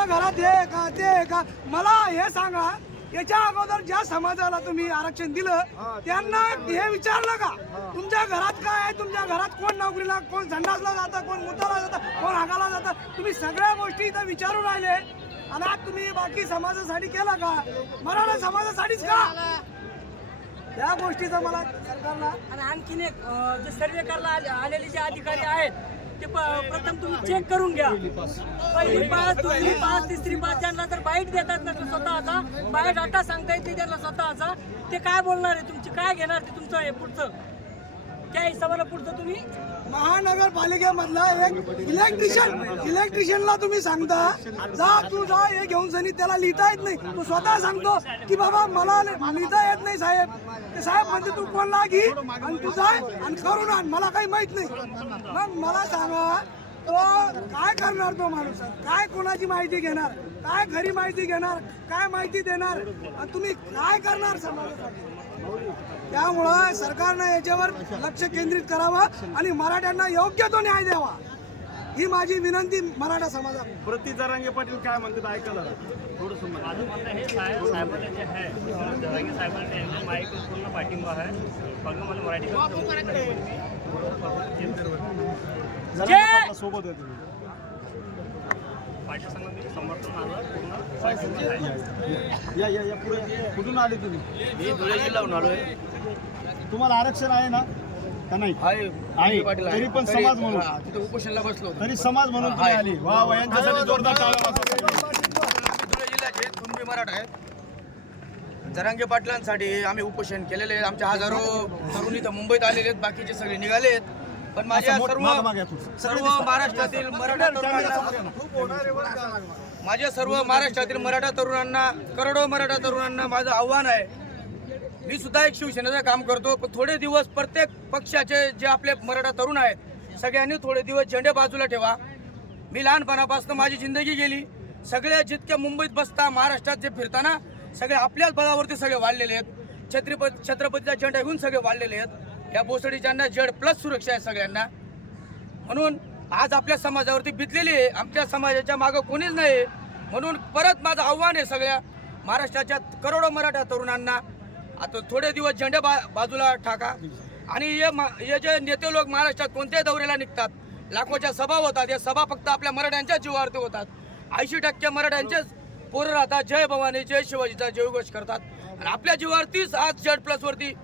तुमच्या घरात हे का ते का मला हे सांगा, याच्या अगोदर ज्या समाजाला तुम्ही आरक्षण दिलं त्यांना हे विचारलं का तुमच्या घरात काय आहे, तुमच्या घरात कोण नोकरीला, कोण संडासला जातं, कोण मुताला जातं, कोण हागाला जातं, तुम्ही सगळ्या गोष्टी इथं विचारून राहिले आणि आज तुम्ही बाकी समाजासाठी केला का? मराठा समाजासाठीच का? त्या गोष्टीचा मला सरकारला आणि आणखीन एक जे सर्वे करायला आलेले जे अधिकारी आहेत ते प्रथम तुम्ही चेक करून घ्या. पहिली पास, दुसरी पास, तिसरी पास ज्यांना जर बाईट देतात ना स्वतःचा बाईट डाटा सांगता येते त्यांना स्वतःचा, ते काय बोलणार आहे, तुमची काय घेणार ते तुमचं हे पुढचं त्या हिशोबाला पुढचं तुम्ही महानगरपालिकेमधला एक इलेक्ट्रिशियनला तुम्ही सांगता जा तू जा हे घेऊन सनी, त्याला लिहिता येत नाही, तू स्वतः सांगतो की बाबा मला लिहिता येत नाही साहेब. ते साहेब म्हणते तू कोणला घे आणि तू जाय आणि करून आण, मला काही माहित नाही. मग मला सांगा तो काय करणार, तो माणूस काय कोणाची माहिती घेणार, काय खरी माहिती घेणार, काय माहिती देणार आणि तुम्ही काय करणार समाजासाठी? त्यामुळं सरकारनं याच्यावर लक्ष केंद्रित करावं आणि मराठ्यांना योग्य तो न्याय द्यावा, ही माझी विनंती मराठा समाजाला. प्रति जरांगे पाटील काय म्हणतात ऐका जरा थोडंसं. माझं म्हणणं हे साहेबांना जे आहे जरांगे साहेबांना एकदम माईक पूर्ण पाठिंबा आहे. फक्त मला मराठी सोबत आहे तुम्ही पार्टी संघाचे समर्थन आलं पूर्ण. या पुढे कुठून आले तुम्ही? मी धुळे जिल्ह्याहून आलोय. तुम्हाला आरक्षण आहे ना का नाही? आहे. तरी पण समाज म्हणून तिथे उपोषणला बसलो. तरी समाज म्हणून तुम्ही आली. वा वा, यांच्यासाठी जोरदार टाळ्या वाजवा. धुळे जिल्ह्याचे कुणबी मराठा आहेत. जरांगे पाटलांसाठी आम्ही उपोषण केलेले आहे. आमचे हजारो तरुण इथं मुंबईत आलेले आहेत, बाकीचे सगळे निघाले आहेत. पण माझ्या सर्व महाराष्ट्रातील मराठा तरुणांना, माझ्या सर्व महाराष्ट्रातील मराठा तरुणांना, करोडो मराठा तरुणांना माझं आव्हान आहे. मी सुद्धा एक शिवसेनेचं काम करतो, पण थोडे दिवस प्रत्येक पक्षाचे जे आपले मराठा तरुण आहेत सगळ्यांनी थोडे दिवस झेंडे बाजूला ठेवा. मी लहानपणापासून माझी जिंदगी गेली. सगळे जितके मुंबईत बसता, महाराष्ट्रात जे फिरताना सगळे आपल्याच बळावरती सगळे वाढलेले आहेत. छत्रपतीचा झेंडा घेऊन सगळे वाढलेले आहेत. या बोसडीच्यांना Z+ सुरक्षा आहे सगळ्यांना. म्हणून आज आपल्या समाजावरती बितलेली आहे. आमच्या समाजाच्या मागं कोणीच नाही. म्हणून परत माझं आव्हान आहे सगळ्या महाराष्ट्राच्या करोडो मराठा तरुणांना, आता थोडे दिवस झेंडे बाजूला टाका. आणि हे जे नेते लोक महाराष्ट्रात कोणत्याही दौऱ्याला निघतात, लाखोच्या सभा होतात, या सभा फक्त आपल्या मराठ्यांच्या जीवावरती होतात. 80% मराठ्यांचेच पोरं राहतात, जय भवानी जय शिवाजीचा जयघोष करतात आणि आपल्या जीवावरतीच आज Z+ वरती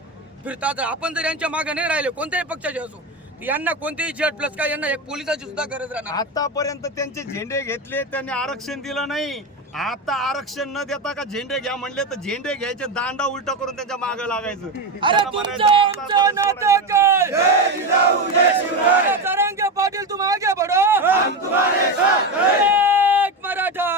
फिरतात. जर आपण जर यांच्या मागे नाही राहिले, कोणत्याही पक्षाचे असो, यांना कोणतेही Z+ काय, यांना एक पोलिसाची सुद्धा गरज राहणार. आतापर्यंत त्यांचे झेंडे घेतले, त्यांनी आरक्षण दिलं नाही. आता आरक्षण न देता का झेंडे घ्या म्हणले तर झेंडे घ्यायचे, दांडा उलटा करून त्यांच्या मागे लागायचं. अरे तुमचं आमचं नातं काय? जरांगे पाटील तुम आगे बढ़ो, एक मराठा,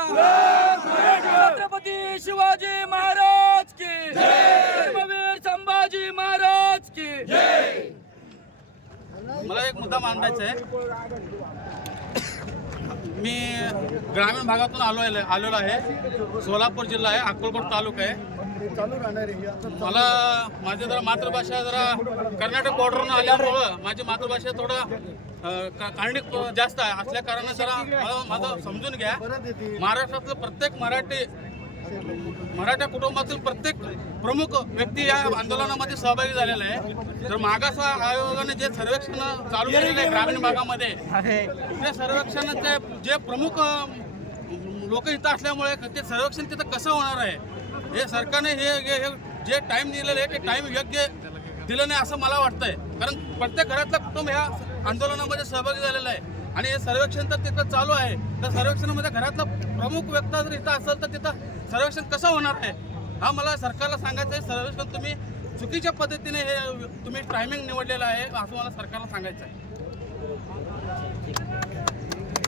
छत्रपती शिवाजी महाराज की, धर्मवीर संभाजी महाराज की. मला एक मुद्दा मांडायचा आहे. मी ग्रामीण भागातून आलेलो आहे. सोलापूर जिल्हा आहे, अक्कलकोट तालुका आहे. मला माझी जरा मातृभाषा जरा कर्नाटक बॉर्डरवरून आल्यामुळं माझी मातृभाषा थोडं कारणिक जास्त आहे. असल्या कारणाने जरा मला माझं समजून घ्या. महाराष्ट्रातलं प्रत्येक मराठा कुटुंबातील प्रत्येक प्रमुख व्यक्ती या आंदोलनामध्ये सहभागी झालेला आहे. तर मागास आयोगाने जे सर्वेक्षण चालू केलेलं आहे ग्रामीण भागामध्ये, त्या सर्वेक्षणाचे जे प्रमुख लोक इथं असल्यामुळे ते सर्वेक्षण तिथं कसं होणार आहे, हे सरकारने हे जे टाईम दिलेलं आहे ते टाईम योग्य दिलं नाही असं मला वाटतंय. कारण प्रत्येक घरातलं कुटुंब ह्या आंदोलनामध्ये सहभागी झालेलं आहे आणि हे सर्वेक्षण तर तिथं चालू आहे. तर सर्वेक्षणामध्ये घरातला प्रमुख व्यक्ती जर इथं असेल तर तिथं सर्वेक्षण कसं होणार आहे हा मला सरकारला सांगायचं आहे. सर्वेक्षण तुम्ही चुकीच्या पद्धतीने हे तुम्ही टायमिंग निवडलेलं आहे असं मला सरकारला सांगायचं आहे.